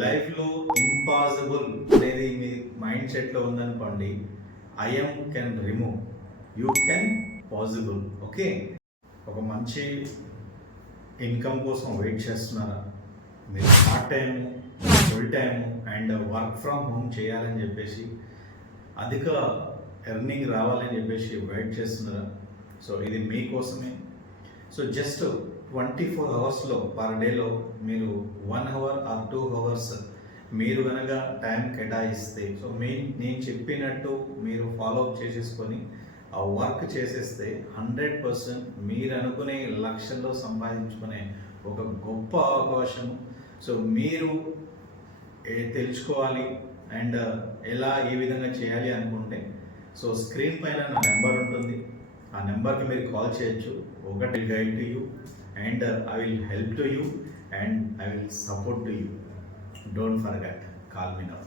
లైఫ్లో ఇంపాసిబుల్ అనేది మీ మైండ్ సెట్లో ఉందనుకోండి, I'm can remove, you can possible. Okay, ఒక మంచి ఇన్కమ్ కోసం వెయిట్ చేస్తున్నారా? మీరు part time, full time and work from home చేయాలని చెప్పేసి, అధిక ఎర్నింగ్ రావాలని చెప్పేసి వెయిట్ చేస్తున్నారా? సో ఇది మీకోసమే. సో జస్ట్ 24 అవర్స్లో పర్ డేలో మీరు 1 అవర్ ఆర్ 2 అవర్స్ మీరు కనుక టైం కేటాయిస్తే, సో నేను చెప్పినట్టు మీరు ఫాలో అప్ చేసేసుకొని ఆ వర్క్ చేసేస్తే 100% మీరు అనుకునే లక్ష్యంలో సంపాదించుకునే ఒక గొప్ప అవకాశం. సో మీరు తెలుసుకోవాలి అండ్ ఎలా ఏ విధంగా చేయాలి అనుకుంటే, సో స్క్రీన్ పైన నా నెంబర్ ఉంటుంది, ఆ నెంబర్కి మీరు కాల్ చేయొచ్చు. ఒకటి guide to you and I will help to you and I will support to you. Don't forget, call me now.